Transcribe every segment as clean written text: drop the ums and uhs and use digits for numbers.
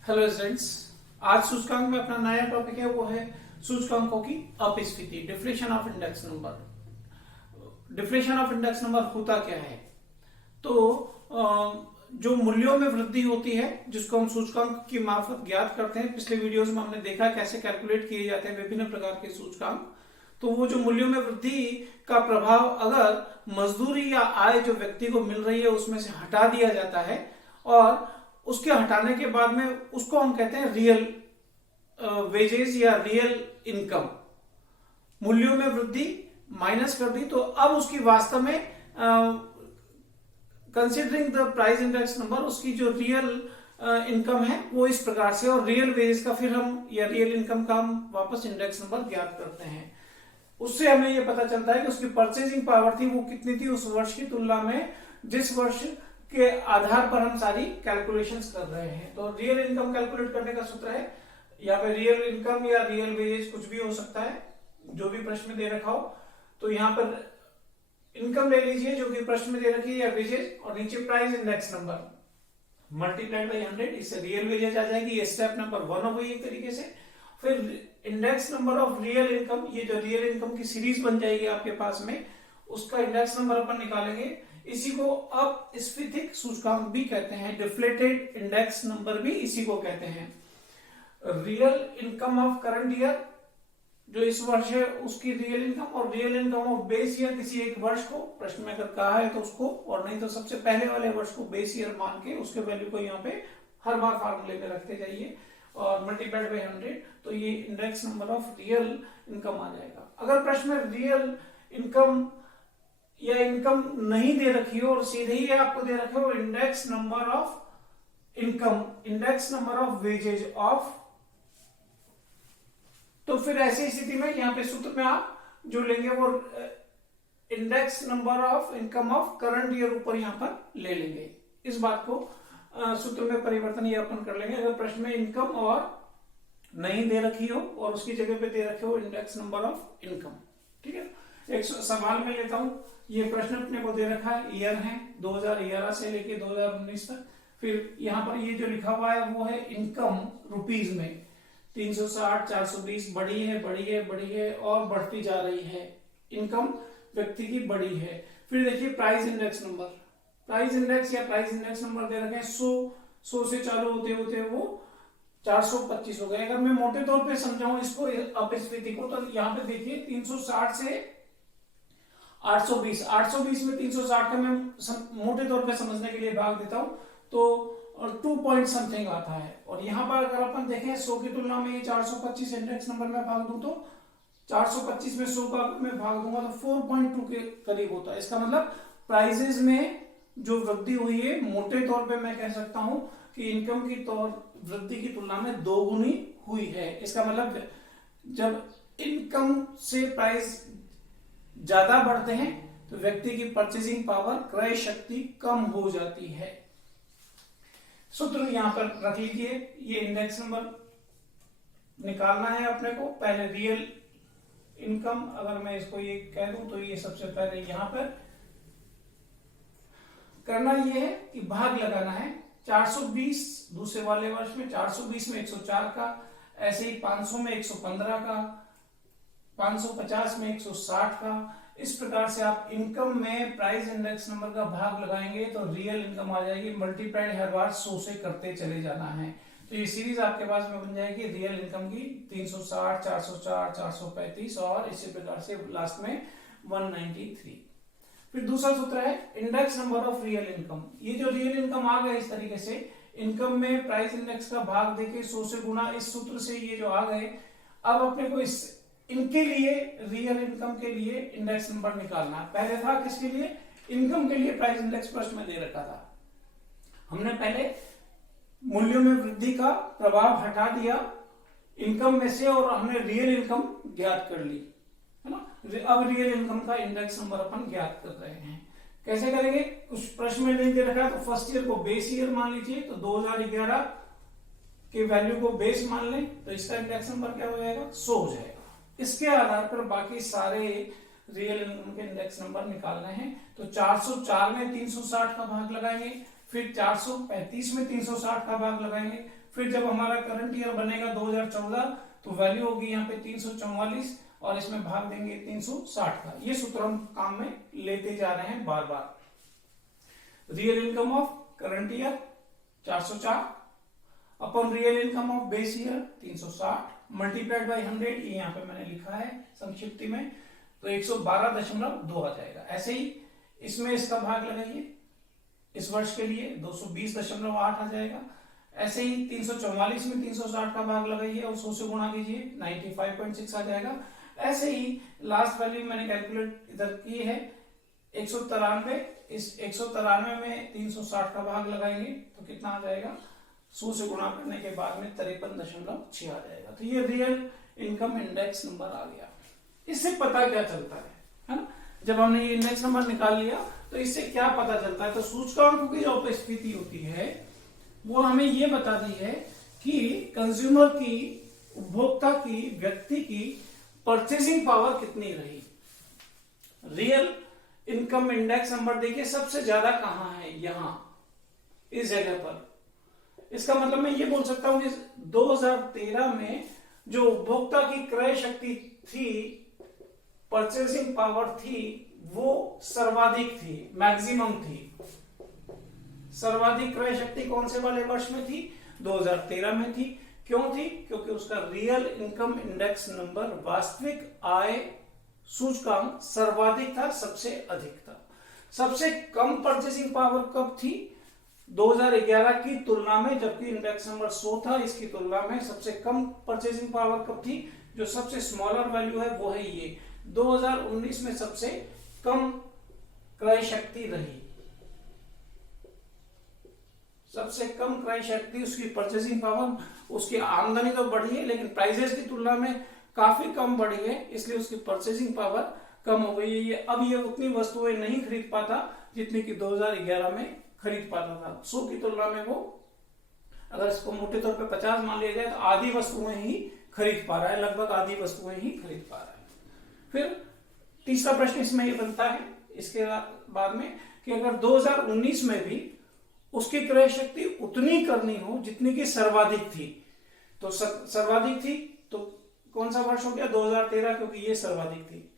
Hello students. आज सूचकांक में अपना नया टॉपिक है, वो है सूचकांकों की अपस्फीति, deflation of index number. Deflation of index number होता क्या है? तो जो मूल्यों में वृद्धि होती है, जिसको हम सूचकांक की मार्फत ज्ञात करते हैं। पिछले वीडियोस में हमने देखा कैसे कैलकुलेट किए जाते हैं विभिन्न प्रकार के सूचकांक। तो वो जो मूल्यों में वृद्धि का प्रभाव अगर मजदूरी या आय जो व्यक्ति को मिल रही है उसमें से हटा दिया जाता है, और उसके हटाने के बाद में उसको हम कहते हैं रियल वेजेस या रियल इनकम। मूल्यों में वृद्धि माइनस कर दी तो अब उसकी वास्तव में considering the price index number, उसकी जो रियल इनकम है वो इस प्रकार से, और रियल वेजेस का फिर हम या रियल इनकम का हम वापस इंडेक्स नंबर ज्ञात करते हैं। उससे हमें ये पता चलता है कि उसकी परचेजिंग पावर थी वो कितनी थी उस वर्ष की तुलना में, जिस वर्ष के आधार पर हम सारी कैलकुलेशंस कर रहे हैं। तो रियल इनकम कैलकुलेट करने का सूत्र है, यहाँ पे रियल इनकम या रियल वेजेस कुछ भी हो सकता है, जो भी प्रश्न में दे रखा हो। तो यहाँ पर इनकम ले लीजिए जो कि प्रश्न में दे रखी है, या वेजेस, और नीचे price index number multiplied by 100, इससे रियल वेजेस आ जाएगी। ये स्टेप नंबर 1 हो गई एक तरीके से। फिर index number of real income, ये जो रियल इनकम की सीरीज बन जाएगी आपके पास में, उसका इंडेक्स नंबर अपन निकालेंगे। इसी को अपस्फीतिक सूचकांक भी कहते हैं, डिफ्लेटेड इंडेक्स नंबर भी इसी को कहते हैं। Real income of current year, जो इस वर्ष है उसकी रियल इनकम, और real income of base year, किसी एक वर्ष को प्रश्न में अगर कहा है तो उसको, और नहीं तो सबसे पहले वाले वर्ष को बेस ईयर मान के उसके वैल्यू को यहाँ पे हर बार फार्मूले में रखते जाइए और मल्टीप्लाइड बाई 100, तो ये index number of real income आ जाएगा। अगर प्रश्न में रियल इनकम या इनकम नहीं दे रखी हो और सीधे ही आपको दे रखे हो index number of income, index number of wages of, तो फिर ऐसी स्थिति में यहाँ पे सूत्र में आप जो लेंगे वो index number of income of current year ऊपर यहाँ पर ले लेंगे। इस बात को सूत्र में परिवर्तन ये अपन कर लेंगे। अगर प्रश्न में इनकम और नहीं दे रखी हो और उसकी जगह पे दे रखे हो इंडेक्स नंबर ऑफ इनकम, ठीक है। एक सवाल में लेता हूं, ये प्रश्न अपने को दे रखा है, ईयर है 2011 से लेके 2019 तक। फिर यहाँ पर ये जो लिखा हुआ है वो है इनकम रुपीज में 360, 420, बढ़ी है बढ़ी है बढ़ी है और बढ़ती जा रही है, इनकम व्यक्ति की बढ़ी है। फिर देखिए price index number, price index या प्राइस इंडेक्स नंबर दे रखे हैं 100 से चालू होते होते वो 425 हो गए। अगर मैं मोटे तौर पे समझाऊं इसको अपस्फीति को, तो यहाँ पे देखिए 360 से 820, 820 में 360 का मैं मोटे तौर पे समझने के लिए भाग देता हूं तो 2 पॉइंट समथिंग आता है। और यहाँ पर अगर अपन देखें 100 की तुलना में ये 425 इंडेक्स नंबर में भाग दूं तो 425 में 100 का मैं भाग दूंगा तो 4.2 के करीब होता है। इसका मतलब प्राइसेस में जो वृद्धि हुई है मोटे तौर पे मैं कह सकता हूं कि इनकम की वृद्धि की तुलना में 2 गुनी हुई है। इसका मतलब जब इनकम से प्राइस ज्यादा बढ़ते हैं तो व्यक्ति की परचेजिंग पावर, क्रय शक्ति कम हो जाती है। सूत्र यहां पर रख लीजिए, ये इंडेक्स नंबर निकालना है अपने को। पहले रियल इनकम, अगर मैं इसको ये कह दूं तो ये सबसे पहले यहां पर करना ये है कि भाग लगाना है 420 दूसरे वाले वर्ष में, 420 में 104 का, ऐसे ही 500 में 115 का, 550 में 160 का। इस प्रकार से आप इनकम में प्राइस इंडेक्स नंबर का भाग लगाएंगे तो रियल इनकम आ जाएगी। मल्टीप्लाइड हर बार 100 से करते चले जाना है, तो ये सीरीज आपके पास में बन जाएगी रियल इनकम की 360, 404, 435 और इसी प्रकार से लास्ट में 193। फिर दूसरा सूत्र है index number of real income. ये जो रियल इनकम आ गए इस तरीके से, इनकम में प्राइस इंडेक्स का भाग देके 100 से गुना, इस सूत्र से ये जो आ गए, अब अपने को इनके लिए रियल इनकम के लिए इंडेक्स नंबर निकालना। पहले था किसके लिए? इनकम के लिए प्राइस इंडेक्स प्रश्न में दे रखा था। हमने पहले मूल्यों में वृद्धि का प्रभाव हटा दिया इनकम में से और हमने रियल इनकम ज्ञात कर ली, है ना। अब रियल इनकम का इंडेक्स नंबर अपन ज्ञात कर रहे हैं। कैसे करेंगे? कुछ प्रश्न में नहीं दे रखा है तो फर्स्ट ईयर को बेस ईयर मान लीजिए, तो 2011 के वैल्यू को बेस मान लें तो इसका इंडेक्स नंबर क्या हो जाएगा? 100 हो जाएगा। इसके आधार पर बाकी सारे रियल इनकम के इंडेक्स नंबर निकालने हैं। तो 404 में 360 का भाग लगाएंगे, फिर 435 में 360 का भाग लगाएंगे, फिर जब हमारा करंट ईयर बनेगा 2014, तो वैल्यू होगी यहाँ पे 344 और इसमें भाग देंगे 360 का। ये सूत्र हम काम में लेते जा रहे हैं बार बार। Real income of current year 404 upon real income of base year 360 multiplied by 100, ये यहाँ पे मैंने लिखा है संक्षिप्ति में, तो 112.2 आ जाएगा। ऐसे ही इसमें इसका भाग लगाइए, इस वर्ष के लिए 220.8 आ जाएगा। ऐसे ही 344 में 360 का भाग लगाइए और 100 से गुणा कीजिए, 95.6 आ जाएगा। ऐसे ही लास्ट वैल्यू मैंने कैलकुलेट इधर की है 193, इस 193 में 360 का भाग लगाएंगे तो कितना आ जाएगा, 100 से गुणा करने के बाद में 53.6 आ जाएगा। तो ये रियल इनकम इंडेक्स नंबर आ गया। इससे पता क्या चलता है ना, जब हमने ये इंडेक्स नंबर निकाल लिया तो इससे क्या पता चलता है, तो सूचकांकों की जो उपस्थिति होती है वो हमें ये बताती है कि कंज्यूमर की, उपभोक्ता की, व्यक्ति की परचेसिंग पावर कितनी रही। रियल इनकम इंडेक्स नंबर देखिए सबसे ज्यादा कहां है, यहां इस जगह पर। इसका मतलब मैं ये बोल सकता हूं कि 2013 में जो उपभोक्ता की क्रय शक्ति थी, परचेसिंग पावर थी, वो सर्वाधिक थी, मैक्सिमम थी। सर्वाधिक क्रय शक्ति कौन से वाले वर्ष में थी, 2013 में थी। क्यों थी, क्योंकि उसका रियल इनकम इंडेक्स नंबर, वास्तविक आय सूचकांक सर्वाधिक था, सबसे अधिक था। सबसे कम परचेसिंग पावर कब थी, 2011 की तुलना में, जबकि इंडेक्स नंबर 100 था, इसकी तुलना में सबसे कम परचेसिंग पावर कब थी, जो सबसे स्मॉलर वैल्यू है वो है ये 2019 में सबसे कम क्रय शक्ति रही। सबसे कम क्रय शक्ति, उसकी परचेसिंग पावर, उसकी आमदनी तो बढ़ी है लेकिन प्राइसेस की तुलना में काफी कम बढ़ी है, इसलिए उसकी परचेसिंग पावर कम हो गई है। ये अब ये उतनी वस्तुएं नहीं खरीद पाता जितनी कि 2011 में खरीद पाता था। 100 की तुलना में वो, अगर इसको मोटे तौर पे 50 मान लिया जाए तो आधी वस्तुएं ही खरीद पा रहा है, लगभग आधी वस्तुएं ही खरीद पा रहा है। फिर तीसरा प्रश्न इसमें ये बनता है इसके बाद में कि अगर 2019 में भी उसकी क्रय शक्ति उतनी करनी हो जितनी की सर्वाधिक थी, तो सर्वाधिक थी तो कौन सा वर्ष हो गया, 2013, क्योंकि ये सर्वाधिक थी।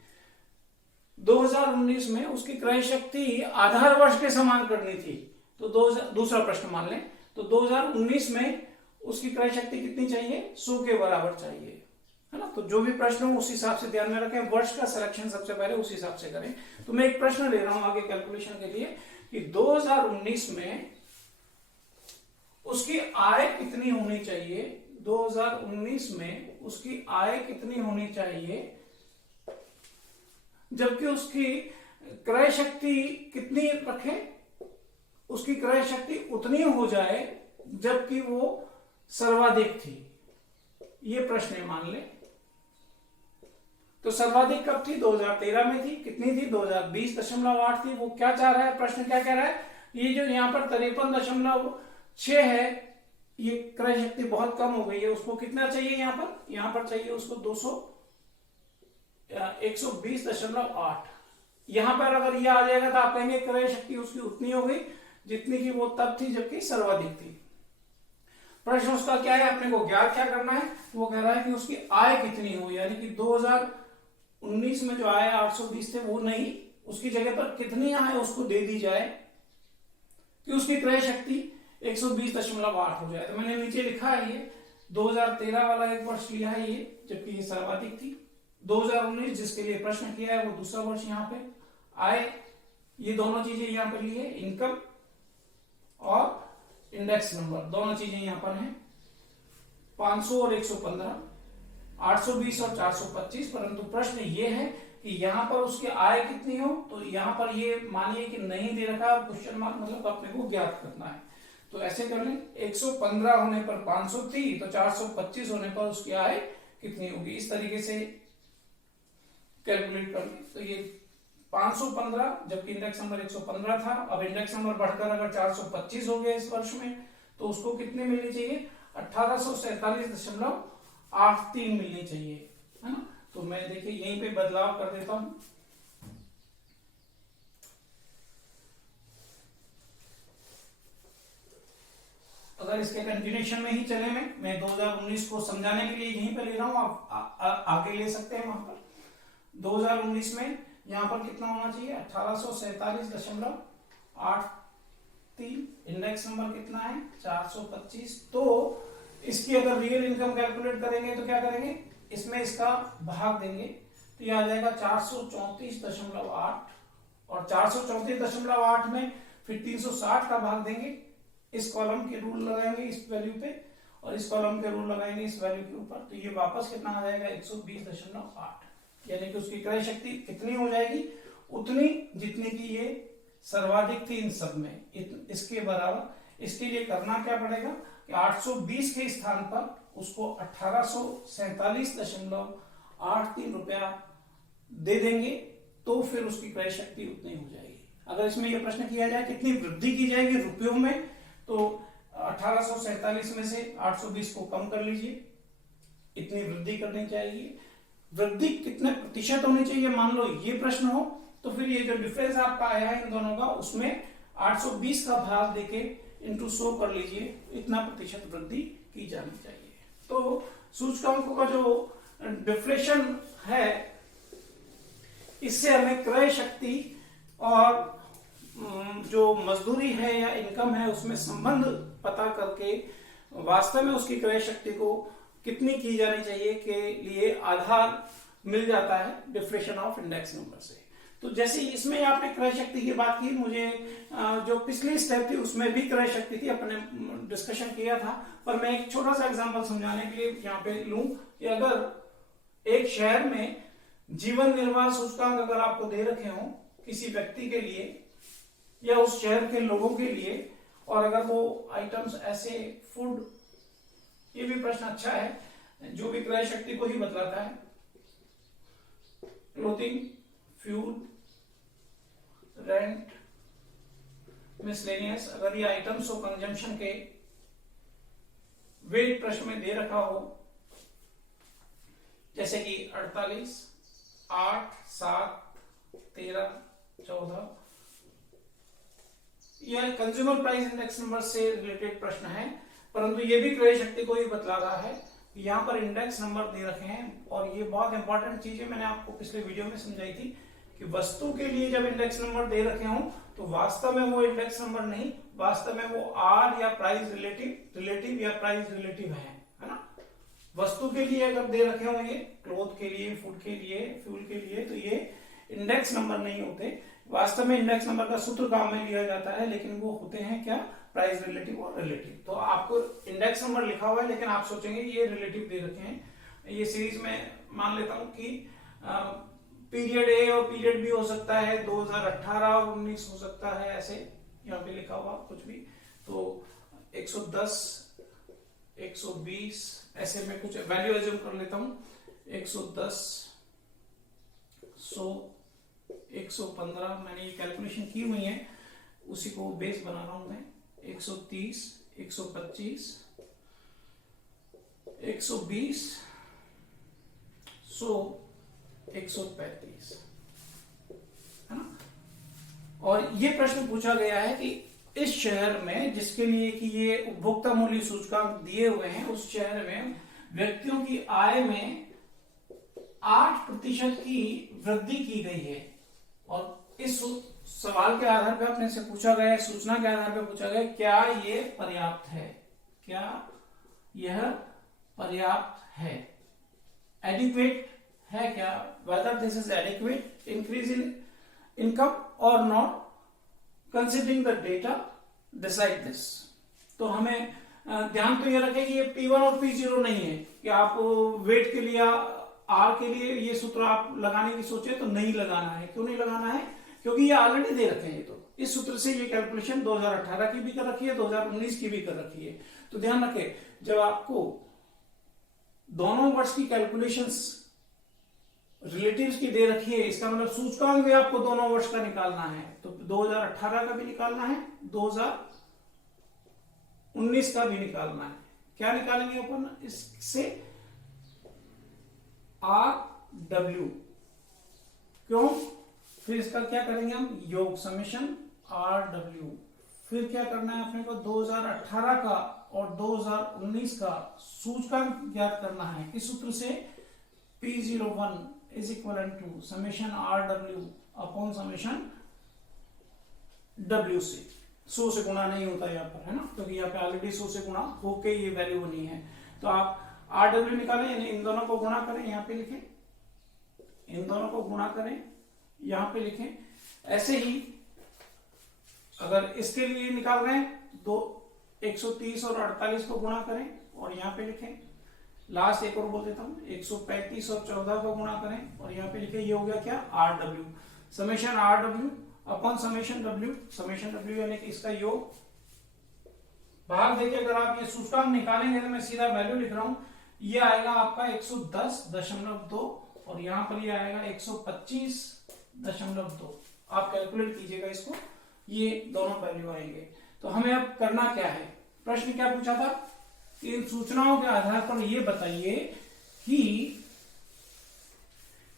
2019 में उसकी क्रय शक्ति आधार वर्ष के समान करनी थी, तो दूसरा प्रश्न मान लें, तो 2019 में उसकी क्रय शक्ति कितनी चाहिए, 100 के बराबर चाहिए, है ना। तो जो भी प्रश्न हो उस हिसाब से ध्यान में रखें, वर्ष का सिलेक्शन सबसे पहले उस हिसाब से करें। तो मैं एक प्रश्न ले रहा हूं आगे कैलकुलेशन के लिए कि 2019 में उसकी आय कितनी होनी चाहिए, 2019 में उसकी आय कितनी होनी चाहिए जबकि उसकी क्रय शक्ति कितनी रखें, उसकी क्रय शक्ति उतनी हो जाए जबकि वो सर्वाधिक थी। ये प्रश्न मान ले, तो सर्वाधिक कब थी, 2013 में थी। कितनी थी, 2020.8 थी। वो क्या चाह रहा है, प्रश्न क्या कह रहा है, ये जो यहाँ पर 53.6 है, ये क्रय शक्ति बहुत कम हो गई है, उसको कितना चाहिए, यहाँ पर चाहिए उसको 120.8। यहां पर अगर ये आ जाएगा तो आप कहेंगे क्रय शक्ति उसकी उतनी हो गई जितनी की वो तब थी जबकि सर्वाधिक थी। प्रश्न उसका क्या है, अपने को ज्ञात क्या करना है, वो कह रहा है कि उसकी आय कितनी हो, यानी कि 2019 में जो आय 820 थे वो नहीं, उसकी जगह पर कितनी आय उसको दे दी जाए कि उसकी क्रय शक्ति 120.8 हो जाए। तो मैंने नीचे लिखा है ये 2013 वाला एक वर्ष लिया है ये, जबकि ये सर्वाधिक थी। 2019 जिसके लिए प्रश्न किया है वो दूसरा वर्ष यहाँ पे आय, ये दोनों चीजें यहाँ पर ली है, इनकम और इंडेक्स नंबर दोनों चीजें यहाँ पर हैं, 500 और 115, 820 और 425। परंतु प्रश्न ये है कि यहाँ पर उसकी आय कितनी हो, तो यहाँ पर ये मानिए कि नहीं दे रखा, क्वेश्चन मार्क, मतलब अपने को ज्ञात करना है। तो ऐसे कर लें, 115 होने पर 500 थी, तो 425 होने पर उसकी आय कितनी होगी, इस तरीके से कैलकुलेट कर लें। तो ये 515 जबकि इंडेक्स नंबर 115 था, अब इंडेक्स नंबर बढ़कर अगर 425 हो गया इस वर्ष में, तो उसको कितने मिलनी चाहिए, 1847.83 मिलनी चाहिए, है ना। तो मैं देखिए यहीं पे बदलाव कर देता हूं, अगर अगर इसके कंटिन्यूशन में ही चले, मैं 2019 को समझाने के लिए यहीं पर ले रहा हूं, आप आगे ले सकते हैं। वहां पर 2019 में यहां पर कितना होना चाहिए, 1847.83। इंडेक्स नंबर कितना है, 425। तो इसकी अगर रियल इनकम कैलकुलेट करेंगे तो क्या करेंगे, इसमें इसका भाग देंगे तो यह आ जाएगा 434.8, और 434.8 में फिर 360 का भाग देंगे, इस कॉलम के रूल लगाएंगे इस वैल्यू पे, और इस कॉलम के रूल लगाएंगे इस वैल्यू के ऊपर, तो ये वापस कितना आ जाएगा, 120.8। यानी कि उसकी क्रय शक्ति कितनी हो जाएगी, उतनी जितनी की ये सर्वाधिक थी इन सब में, इसके बराबर। इसके लिए करना क्या पड़ेगा कि 820 के स्थान पर उसको 1847.83 रुपया दे देंगे, तो फिर उसकी क्रय शक्ति उतनी हो जाएगी। अगर इसमें यह प्रश्न किया जाए कितनी वृद्धि की जाएगी रुपयों में, तो 1847 में से 820 को कम कर लीजिए, इतनी वृद्धि करनी चाहिए। वृद्धि कितने प्रतिशत होनी चाहिए, मान लो ये प्रश्न हो, तो फिर ये जो डिफरेंस आपका आया है इन दोनों का, उसमें 820 का भाग देके इंटू 100 कर लीजिए, इतना प्रतिशत वृद्धि की जानी चाहिए। तो सूचकांकों का जो डिफ्लेशन है, इससे हमें क्रय शक्ति और जो मजदूरी है या इनकम है उसमें संबंध पता करके वास्तव में उसकी क्रय शक्ति को कितनी की जानी चाहिए के लिए आधार मिल जाता है डिफ्लेशन ऑफ इंडेक्स नंबर से। तो जैसे इसमें आपने क्रय शक्ति की बात की, मुझे जो पिछली स्टेप थी उसमें भी क्रय शक्ति थी, अपने डिस्कशन किया था, पर मैं एक छोटा सा एग्जांपल समझाने के लिए यहाँ पे लूं कि अगर एक शहर में जीवन निर्वाह सूचकांक अगर आपको दे रखे हो किसी व्यक्ति के लिए या उस शहर के लोगों के लिए, और अगर वो आइटम्स ऐसे फूड, ये भी प्रश्न अच्छा है जो भी क्रय शक्ति को ही बतलाता है, क्लोथिंग, फ्यूल, रेंट, मिसलेनियस, अगर ये आइटम्स ऑफ कंजम्पशन के वेट प्रश्न में दे रखा हो, जैसे कि 48, 8, 7, 13, 14, यह कंज्यूमर प्राइस इंडेक्स नंबर से रिलेटेड प्रश्न है, परंतु ये भी क्रय शक्ति को ही बतला रहा है। यहाँ पर इंडेक्स नंबर दे रखे हैं, और ये बहुत इंपॉर्टेंट चीज है, मैंने आपको पिछले वीडियो में समझाई थी कि वस्तु के लिए जब इंडेक्स नंबर दे रखे हों तो वास्तव में वो इंडेक्स नंबर नहीं, वास्तव में वो आर या प्राइस रिलेटिव या प्राइस रिलेटिव है ना। वस्तु के लिए अगर दे रखे हों, ये क्लोथ के लिए, फूड के लिए, फ्यूल के लिए, तो ये इंडेक्स नंबर नहीं होते। वास्तव में इंडेक्स नंबर का सूत्र काम में लिया जाता है, लेकिन वो होते हैं क्या, प्राइस रिलेटिव और रिलेटिव। तो आपको इंडेक्स नंबर लिखा हुआ है, लेकिन आप सोचेंगे ये रिलेटिव दे रखे हैं। ये सीरीज में मान लेता हूं कि पीरियड ए और पीरियड बी हो सकता है, 2018 और 19 हो सकता है, ऐसे यहाँ पे लिखा हुआ कुछ भी, तो 110, 120 ऐसे में कुछ वैल्यू एज्यूम कर लेता हूं, 110, 100, 115, मैंने ये कैलकुलेशन की हुई है, उसी को बेस बना रहा हूं मैं, 130, 125, 120, 100, 135, है ना। और ये प्रश्न पूछा गया है कि इस शहर में, जिसके लिए कि ये उपभोक्ता मूल्य सूचकांक दिए हुए हैं, उस शहर में व्यक्तियों की आय में 8% की वृद्धि की गई है, और इस सवाल के आधार पर अपने से पूछा गया है, सूचना के आधार पर पूछा गया, क्या ये पर्याप्त है, क्या यह पर्याप्त है, एडिक्वेट है क्या, whether this is adequate increase in income or not, considering the data decide this। तो हमें ध्यान तो ये रखें कि ये P1 और P0 नहीं है कि आप वेट के लिए, आर के लिए ये सूत्र आप लगाने की सोचे तो नहीं लगाना है। क्यों नहीं लगाना है, क्योंकि ये ऑलरेडी दे रखे हैं। तो इस सूत्र से ये कैलकुलेशन 2018 की भी कर रखी है, 2019 की भी कर रखी है। तो ध्यान रखें, जब आपको दोनों वर्ष की कैलकुलेशंस रिलेटिव्स की दे रखी है, इसका मतलब सूचकांक भी आपको दोनों वर्ष का निकालना है, तो 2018 का भी निकालना है, 2019 का भी निकालना है। क्या निकालेंगे अपन इससे, RW, क्यों, फिर इसका क्या करेंगे हम, योग, समेशन RW, फिर क्या करना है अपने को 2018 का और 2019 का सूचकांक ज्ञात करना है। किस सूत्र से? P01 is equal to summation RW upon summation W से। 100 से गुणा नहीं होता यहाँ पर, है ना, क्योंकि यहाँ पे ऑलरेडी 100 से गुणा होके ये वैल्यू बनी है। तो आप RW निकालें, यानी इन दोनों को गुणा करें, यहाँ पे लिखें, इन दोनों को गुणा करें, यहाँ पे लिखें। ऐसे ही अगर इसके लिए निकाल रहे हैं तो 130 और 48 को गुणा करें और यहाँ पे लिखें। लास्ट एक और बोल देता हूं, 135 और 14 को गुणा करें और यहाँ पे लिखें। ये हो गया क्या? RW, summation RW upon summation W। Summation W यानी कि इसका योग। भाग देखिए, अगर आप ये सूचकांक निकालेंगे तो मैं सीधा वैल्यू लिख रहा हूं, ये आएगा आपका 110.2 और यहाँ पर ये आएगा 125.2। आप कैलकुलेट कीजिएगा इसको, ये दोनों वैल्यू आएंगे। तो हमें अब करना क्या है? प्रश्न क्या पूछा था कि इन सूचनाओं के आधार पर ये बताइए कि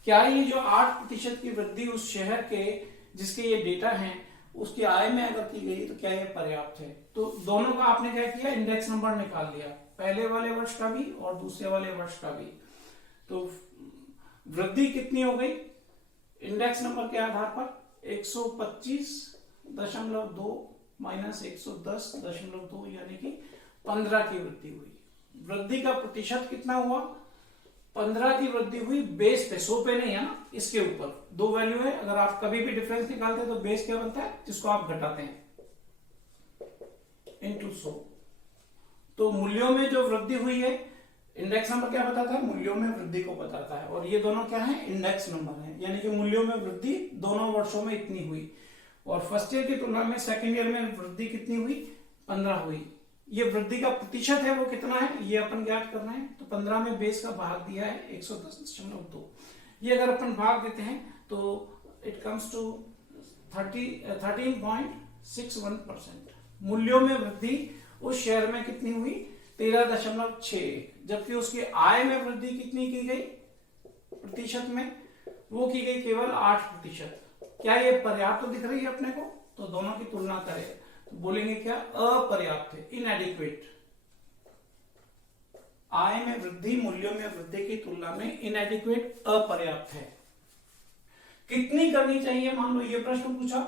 क्या ये जो 8% की वृद्धि उस शहर के जिसके ये डेटा हैं उसकी आय में अगर की गई तो क्या ये पर्याप्त है? तो दोनों का आपने क्या किया? इंडेक्स नंबर निकाल लिया, पहले वाले वर्ष का भी और दूसरे वाले वर्ष का भी। तो वृद्धि कितनी हो गई इंडेक्स नंबर के आधार पर? 125.2 माइनस 110.2 यानी कि 15 की वृद्धि हुई। वृद्धि का प्रतिशत कितना हुआ? 15 की वृद्धि हुई बेस पे, 100 पे नहीं है ना, इसके ऊपर दो वैल्यू है। अगर आप कभी भी डिफरेंस निकालते हैं तो बेस क्या बनता है? जिसको आप घटाते हैं इंटू 100। तो मूल्यों में जो वृद्धि हुई है, इंडेक्स नंबर क्या बताता है? मूल्यों में वृद्धि को बताता है। और ये दोनों क्या है? इंडेक्स नंबर है, यानी कि मूल्यों में वृद्धि दोनों वर्षों में इतनी हुई। और फर्स्ट ईयर की तुलना में सेकेंड ईयर में वृद्धि कितनी हुई? 15 हुई। ये वृद्धि का प्रतिशत है वो कितना है ये अपन ज्ञात करना है। तो 15 में बेस का भाग दिया है 110.2। ये अगर अपन भाग देते हैं तो इट कम्स टू 13.61%। मूल्यों में वृद्धि उस शेयर में कितनी हुई? 13.6। जबकि उसकी आय में वृद्धि कितनी की गई प्रतिशत में? वो की गई केवल 8%। क्या ये पर्याप्त दिख रही है अपने को? तो दोनों की तुलना करें तो बोलेंगे क्या? अपर्याप्त है, इनएडिक्वेट। आय में वृद्धि मूल्यों में वृद्धि की तुलना में इनएडिक्वेट, अपर्याप्त है। कितनी करनी चाहिए? मान लो ये प्रश्न पूछा,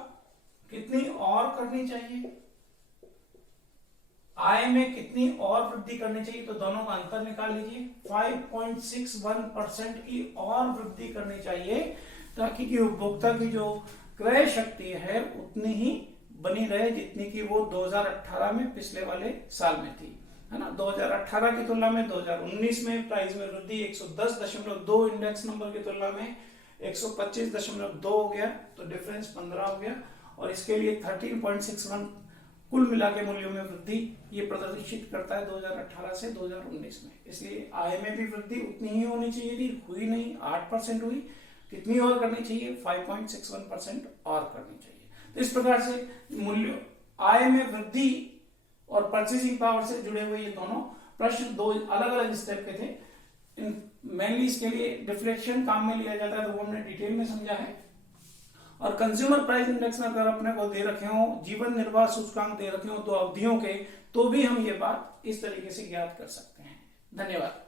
कितनी और करनी चाहिए? आय में कितनी और वृद्धि करनी चाहिए? तो दोनों का अंतर निकाल लीजिए। 5.61% की और वृद्धि करनी चाहिए ताकि कि उपभोक्ता की जो क्रय शक्ति है उतनी ही बनी रहे जितनी कि वो 2018 में पिछले वाले साल में थी, है ना। 2018 की तुलना में 2019 में प्राइस में वृद्धि 110.2 इंडेक्स नंबर की तुलना में 125.2 हो गया, तो डिफरेंस 15 हो गया। और इसके लिए 13.61 कुल मिला के मूल्यों में वृद्धि ये प्रदर्शित करता है 2018 से 2019 में। इसलिए आय में भी वृद्धि उतनी ही होनी चाहिए थी, हुई नहीं, 8% हुई। कितनी और करनी चाहिए? 5.61% और करनी चाहिए। तो इस प्रकार से मूल्य, आय में वृद्धि और परचेसिंग पावर से जुड़े हुए ये दोनों प्रश्न दो अलग अलग स्टेप के थे। मेनली इसके लिए डिफ्लेक्शन काम में लिया जाता है, तो वो हमने डिटेल में समझा है। और कंज्यूमर प्राइस इंडेक्स में अगर अपने को दे रखे हो, जीवन निर्वाह सूचकांक दे रखे हो, तो अवधियों के, तो भी हम ये बात इस तरीके से ज्ञात कर सकते हैं। धन्यवाद।